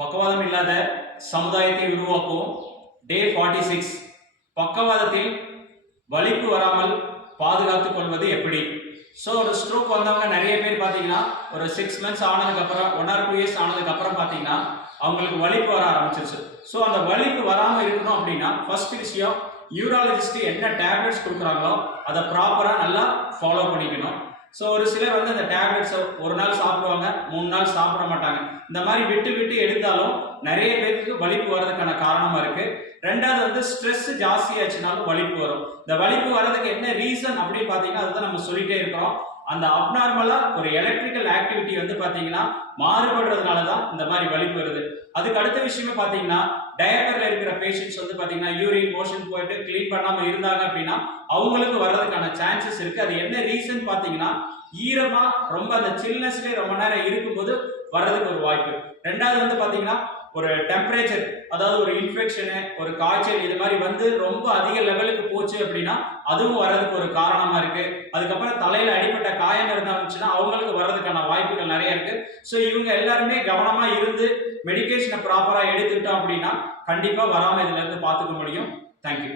பக்கவாதம் இல்லாத சமுதாயத்தை உருவாக்குவோம். டே ஃபார்ட்டி சிக்ஸ் பக்கவாதத்தில் வலிப்பு வராமல் பாதுகாத்துக் கொள்வது எப்படி? ஸோ ஒரு ஸ்ட்ரோக் வந்தவங்க நிறைய பேர் பார்த்தீங்கன்னா ஒரு சிக்ஸ் மந்த்ஸ் ஆனதுக்கப்புறம் ஒன் ஆர் டூ இயர்ஸ் ஆனதுக்கப்புறம் பார்த்தீங்கன்னா அவங்களுக்கு வலிப்பு வர ஆரம்பிச்சிருச்சு. ஸோ அந்த வலிப்பு வராமல் இருக்கணும் அப்படின்னா ஃபர்ஸ்ட் விஷயம் யூராலஜிஸ்ட் என்ன டேப்லெட்ஸ் கொடுக்குறாங்களோ அதை ப்ராப்பராக நல்லா ஃபாலோ பண்ணிக்கணும். ஸோ ஒரு சிலர் வந்து அந்த டேப்லெட்ஸை ஒரு நாள் சாப்பிடுவாங்க மூணு நாள் சாப்பிட மாட்டாங்க. இந்த மாதிரி விட்டு விட்டு எடுத்தாலும் நிறைய பேருக்கு வலிப்பு வர்றதுக்கான காரணமா இருக்கு. ரெண்டாவது வந்து ஸ்ட்ரெஸ் ஜாஸ்தியாச்சுனாலும் வலிப்பு வரும். இந்த வலிப்பு வர்றதுக்கு என்ன ரீசன் அப்படின்னு பார்த்தீங்கன்னா அதுதான் நம்ம சொல்லிட்டே இருக்கிறோம். அந்த அப்நார்மலா ஒரு எலக்ட்ரிக்கல் ஆக்டிவிட்டி வந்து பாத்தீங்கன்னா மாறுபடுறதுனால தான் இந்த மாதிரி வலிப்பு வருது. அதுக்கு அடுத்த விஷயமே பாத்தீங்கன்னா டயபர்ல இருக்கிற பேஷண்ட்ஸ் வந்து பாத்தீங்கன்னா யூரின் மோஷன் போயிட்டு க்ளீன் பண்ணாம இருந்தாங்க அப்படின்னா அவங்களுக்கு வர்றதுக்கான சான்சஸ் இருக்கு. அது என்ன ரீசன் பாத்தீங்கன்னா ஈரமா ரொம்ப அந்த சில்னஸ்லேயே ரொம்ப நேரம் இருக்கும்போது வர்றதுக்கு ஒரு வாய்ப்பு. ரெண்டாவது வந்து பாத்தீங்கன்னா ஒரு டெம்பரேச்சர் அதாவது ஒரு இன்ஃபெக்ஷனு ஒரு காய்ச்சல் இது மாதிரி வந்து ரொம்ப அதிக லெவலுக்கு போச்சு அப்படின்னா அதுவும் வர்றதுக்கு ஒரு காரணம். இருக்கு. அதுக்கப்புறம் தலையில அடிப்பட்ட காயம் இருந்துச்சுன்னா அவங்களுக்கு வர்றதுக்கான வாய்ப்புகள் நிறைய இருக்கு. ஸோ இவங்க எல்லாருமே கவனமா இருந்து மெடிகேஷனை ப்ராப்பரா எடுத்துக்கிட்டோம் அப்படின்னா கண்டிப்பா வராம இதுல இருந்து பாத்துக்க முடியும். தேங்க்யூ